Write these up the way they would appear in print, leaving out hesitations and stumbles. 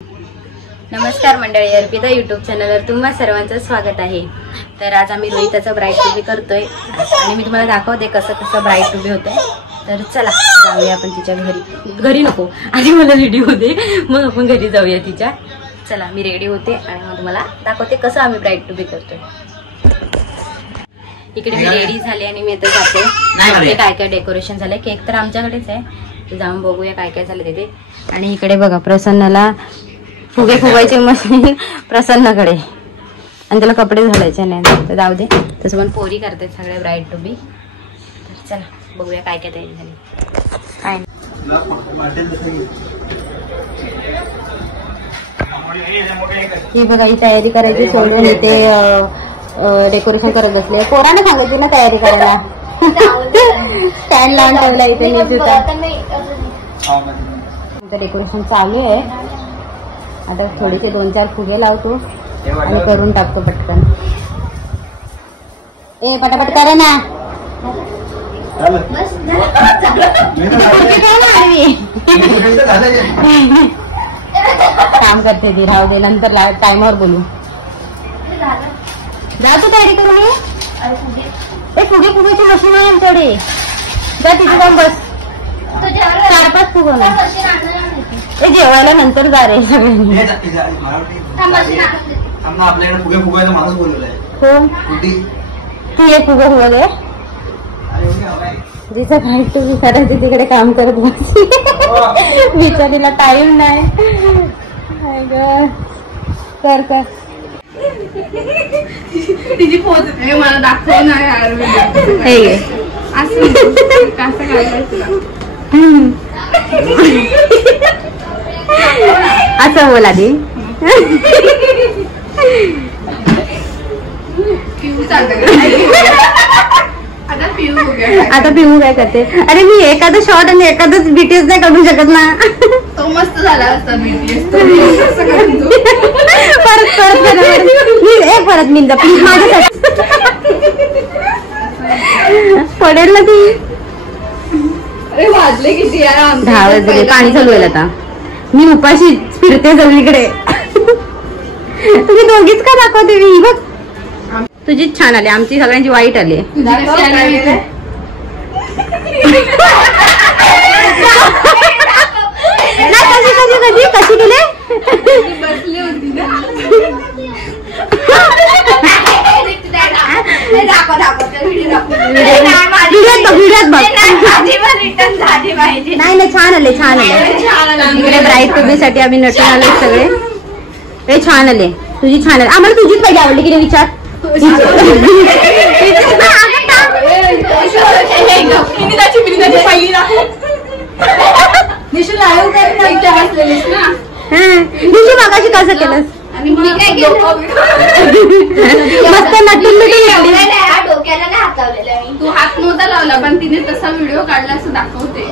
नमस्कार मंडळी, अर्पिता यूट्यूब चॅनलवर तुम्हा सर्वांचं स्वागत आहे। तर आज आम्ही रोहिताचा ब्राईड टू बी करतोय आणि मी तुम्हाला दाखवते कसं कसं ब्राईड टू बी होतंय। तर चला जाऊया आपण तिच्या घरी नको आधी मला रेडी होते, मग आपण घरी जाऊया तिच्या। चला मी रेडी होते आणि मग तुम्हाला दाखवते कसं आम्ही ब्राईड टू बी करतोय। इकडे मी रेडी झाले आणि मी आता जाते काय काय डेकोरेशन झालंय। केक तर आमच्याकडेच आहे, तर जाऊन बघूया काय काय झालं तिथे। आणि इकडे बघा प्रसन्नाला फुगे फुगायचे मशीन प्रसन्नाकडे, आणि त्याला कपडे घालायचे नाही तर जाऊ दे, तसं पण पोरी करतात सगळे ब्राईड टू बी। तर चला बघूया काय काय तयारी झाली काय। ही बघा ही तयारी करायची सोडून इथे डेकोरेशन करत बसले। पोराने सांगायची ना तयारी करायला, स्टँड लावून ठेवला इथे मी तुझा। डेकोरेशन चालू आहे, आता थोडेसे 2-4 फुगे लावतो आणि करून टाकतो पटकन। ए पटापट करा ना, काम करते ती, राहू दे नंतर टाइमवर बोलू। जातो तयारी करू मी। ए फुगे फुगायची मशीन आहे आमच्याकडे, जा तिथे जाऊन बस। 4-5 फुगे ना, ए जेवायला नंतर जा रे। आपल्याकडे फुगे फुगायचा माणूस बोलवलाय कोण? तू एक फुगा फुगा दे, जिचं ब्राईड टू बी करायची तिकडे काम करत बस। बिचारीला टाइम नाही। कर कर तिची पोच मला दाखव ना यार, असं बोला दे। आता पिऊ काय करते? अरे मी एखादं शॉर्ट आणि एखादंच बीटीएस नाही काढू शकत ना। तो मस्त झाला असता बीटीएस। परत मिंजा प्लीज माझ्यासाठी पडेल ना ती। अरे वाजले किती यार? 10 वाजले, पाणी चालू आहे आता। मी उपाशी फिरते सगळीकडे। तुम्ही दोघीच का दाखवते? मी बघ तुझीच छान आली, आमची सगळ्यांची वाईट आली। कशी गेले? बसली होती ना। नाही छान आले, छान आले। इकडे ब्राईड टू बी साठी आम्ही नटून आले सगळे। ते छान आले, तुझी छान आली। आम्हाला तुझीच पाहिजे आवडली की नाही विचार। मागाशी कसं केलंस? मस्त नटून तू हात नव्हता लावला, पण तिने तसा व्हिडिओ काढला असं दाखवते।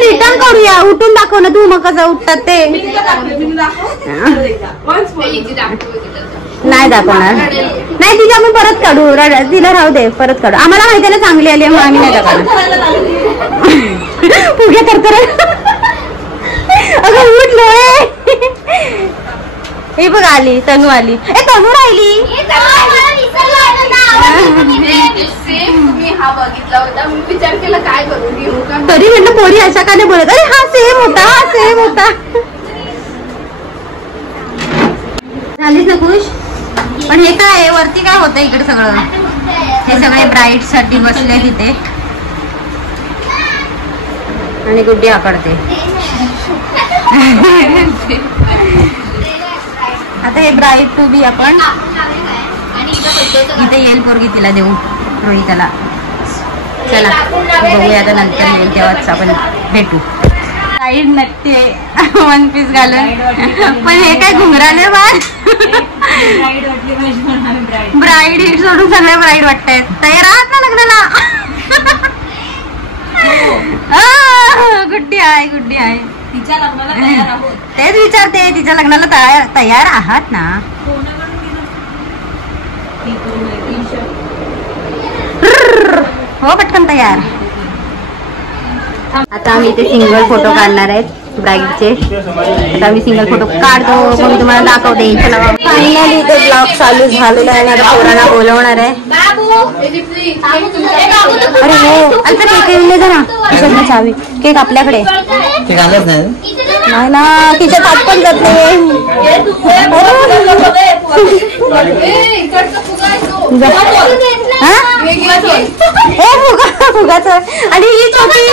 रिटर्न करूया, उठून दाखव ना तू, मग कसं उठतात ते नाही दाखवणार। नाही तिची आपण परत काढू, तिला राहू दे, परत काढू। आम्हाला माहिती आहे ना चांगली आली, मग आम्ही नाही दाखवणार। फुगे करतो अगं उठलो। हे बघ आली तनू, आली ए तनू राहिली। तुम्ही हा बघितला होता, मी विचार केला काय करू घेऊ का, तरी म्हटलं पोरी अशा का नाही बोलत? अरे हा सेम होता, हा सेम होता। झालीच ना खुश? पण हे काय वरती काय होतं इकडे सगळं? हे सगळे ब्राईड साठी बसले तिथे आणि गुड्डी आकडते। आता हे ब्राईड टू बी आपण इथे येईल पोरगी, तिला देऊ रोहिताला। चला बघूया आता, नंतर येईल तेव्हाच आपण भेटू। ब्राईड नटते 1 पीस घालून, पण हे काय घुंगराले बाळ। ब्राईड हिट सोडून सगळे ब्राईड वाटतायत। तयार आहात ना लग्नाला? गुड्डी आहे, गुड्डी आहे। तिच्या लग्नाला तयार आहोत, तेच विचारते, तिच्या लग्नाला तयार आहात ना? हो पटकन तयार. आता आम्ही इथे सिंगल फोटो काढणार आहेत ब्राईडचे. आता आम्ही सिंगल फोटो काढतो मग तुम्हाला दाखवते. फायनली इथे ब्लॉग चालू झालेला आहे. आता पोरांना बोलवणार आहे. अरे हो आता केक येऊन जरा किचनला चावी. केक आपल्याकडे नाही ना किचन हात पण जात नाही. फुगाच आणि ही छोटी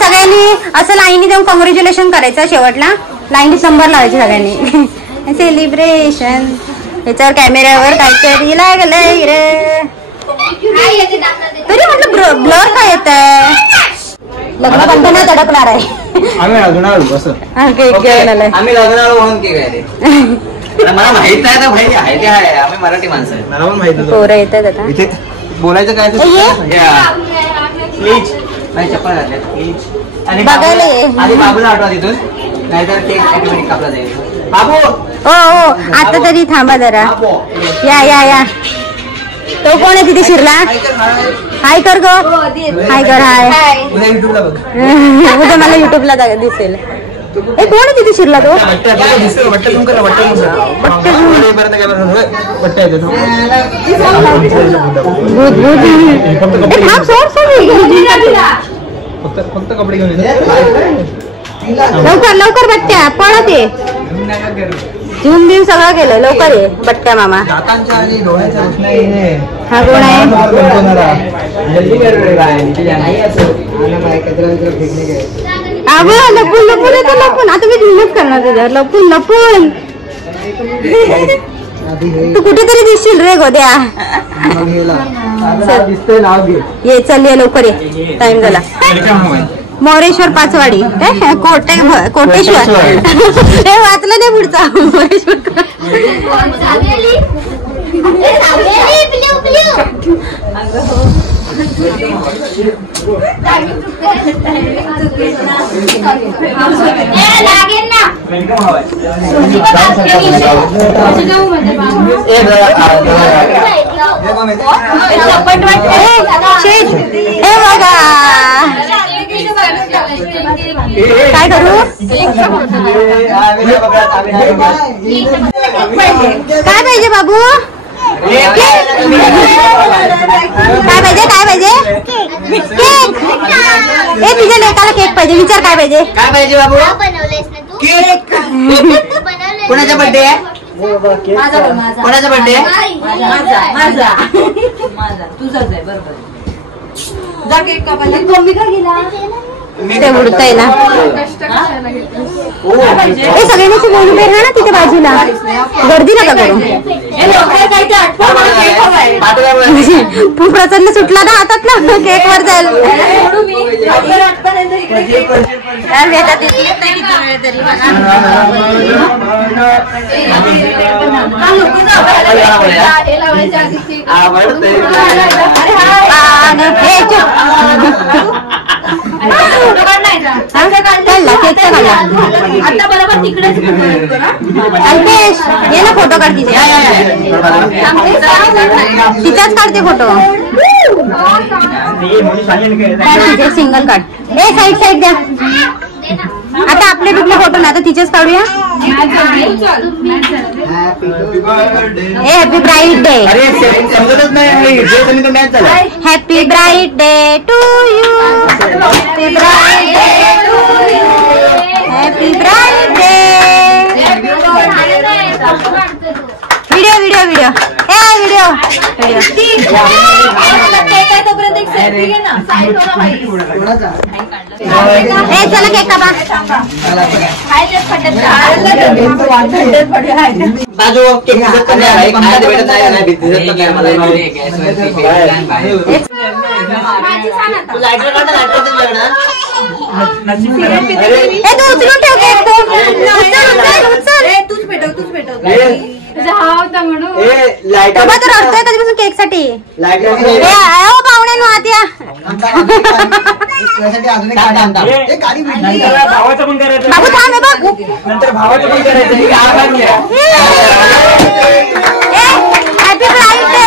सगळ्यांनी असं लाईनी देऊन कॉंग्रॅच्युलेशन करायचं. शेवटला लाईन नंबर लावायची सगळ्यांनी. सेलिब्रेशन याच्यावर कॅमेऱ्यावर काहीतरी लागलंय रे. तरी म्हटलं ब्लर काय येत आहे. लग्न बंधनात अडकणार आहे. आम्ही लग्नावर बस केक घेऊन आलाय. आम्ही लग्नावर म्हणून केक आहे. मला माहित आहे ना भाई आहे ते आहे. आम्ही मराठी माणसं आहे. मला पण माहित आहे. पोरं येतात आता. इथे बोलायचं काय प्लीज नाही चप्पल घातल्या प्लीज. आणि बघायला आधी बाबूला आठवा तिथून नाहीतर केक ऑटोमॅटिक कापला जाईल. बाबू हो हो आता तरी थांबा जरा. या या या तो कोण आहे तिथे शिरला. हाय कर गो. हाय कर. हाय युट्यूबला बघ. उद्या मला युट्यूबला दिसेल. ए कोण आहे तिथे शिरला तो. फक्त कपडे घेऊन लवकर लवकर बट्ट्या पळत ये. झूम बिम सगळं केलं. लवकर ये बट्ट्या मामा. दातांच्या आणि डोळ्याच्या रोषणाई. हा कोण आहे. लपून लपून येतो. लपून आता मी झुमच करणार तुझ्यावर. लपून लपून तू कुठेतरी दिसशील रे गोद्या. ये चल ये लवकर ये. टाइम झाला. मोरेश्वर पाचवाडी कोटेश्वर. हे वाचलं नाही पुढचा. मोरेश्वर काय करू. काय पाहिजे बाबू. काय पाहिजे काय पाहिजे. केक. ए तुझ्या लेकाला केक पाहिजे. विचार काय पाहिजे. काय पाहिजे बाबू. केक. कोणाचा बर्थडे आहे. कोणाचा बर्थडे आहे. माझा तुझाच आहे बरोबर. जा केक कापायला. ते उडतंय ना. हे सगळ्यांनी बोलून राहा ना तिथे बाजूला. गर्दी नका करू. प्रसन्न सुटला ना हातात ना केक वर जाईल. आता बरोबर तिकडेच अल्पेश ये ना फोटो काढ. तिचाच काढते फोटो. सिंगल काढ. ए साईड साईड द्या. आता आपले कुठले फोटो ना आता तिचेच काढूया. Happy bright day. Happy bright day to you. Happy bright day to you. Happy bright day. Video video video. ए व्हिडिओ व्हिडिओ. ए चला केक कापा. बाजू केक तू उचलून ठेव केक. तूच पेटव तूच पेटव. रडतोय कधीपासून केक साठी. पाहुणे नो आत या. त्यासाठी अजून एक थांब, थांब, थांब. एक गाडी भेटली. नंतर भावाचं पण करायचं. बाबू थांब हे बघ. नंतर भावाचं पण करायचं. ही गाव बांधली आहे. Happy Friday.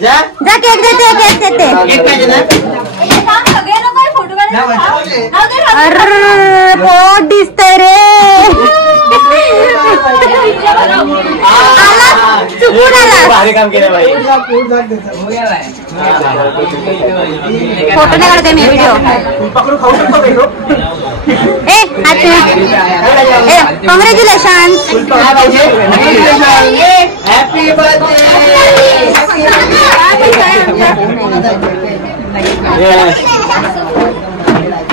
जा जा केक देते. एक पाहिजे ना अरे पोट दिसतंय रे. आला चुकून आला. भारी काम केलं बाई. फोटो नाही काढते मी व्हिडिओ. पकडून खाऊ शकतो का ह्यो? कॉंग्रॅच्युलेशन. हॅपी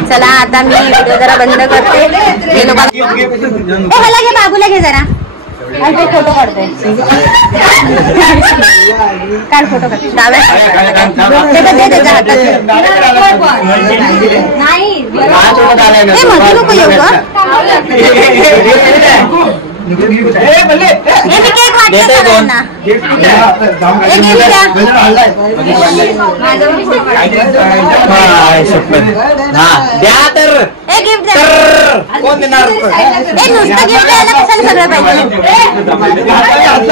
चला आता मी व्हिडिओ जरा बंद करते. हे लोक ह्याला घे, बाबूला घे जरा. फोटो काढते. काढ फोटो काढ. डाव्या त्याच्या हातात नाही. हे मध्ये नको येऊ का. केक वाटते सगळ्यांना. द्या तर गिफ्ट कोण देणार. नुसतं गिफ्ट द्यायला कशाला सगळं पाहिजे.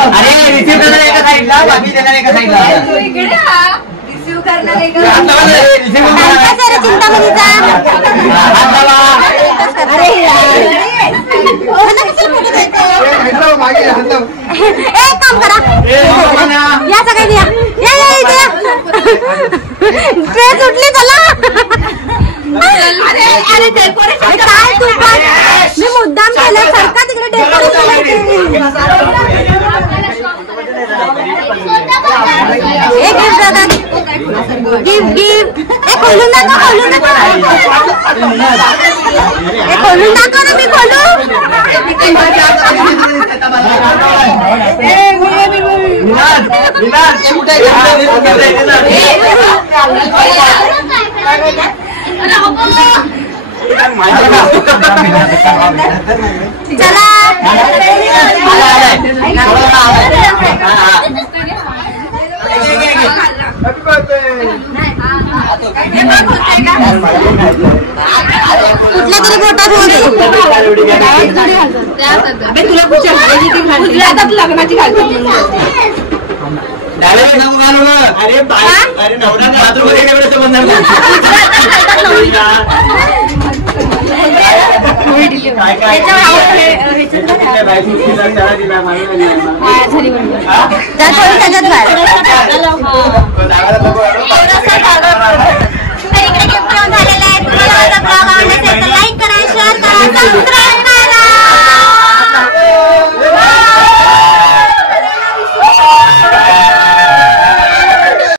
अरे रिसिव्ह करणार एका साईडला, बाकी देणार एका साईडला. रिसिव्ह करणार एक चिंतामणीचा. एक काम करा, या सगळ्यांनी या. ट्रेन सुटली चला. अरे डेकोरेशन काय तू पण मी मुद्दाम केलं. सरका तिकडे डेकोरेशन. एक गिफ्ट दादा. गिफ्ट खोलून दाखव ना. मी खोलू. चला कुठल्या तरी बोटात होऊ दे. तुला कुठच्या लग्नाची घालतो. अरे बाथरूम त्याच्यात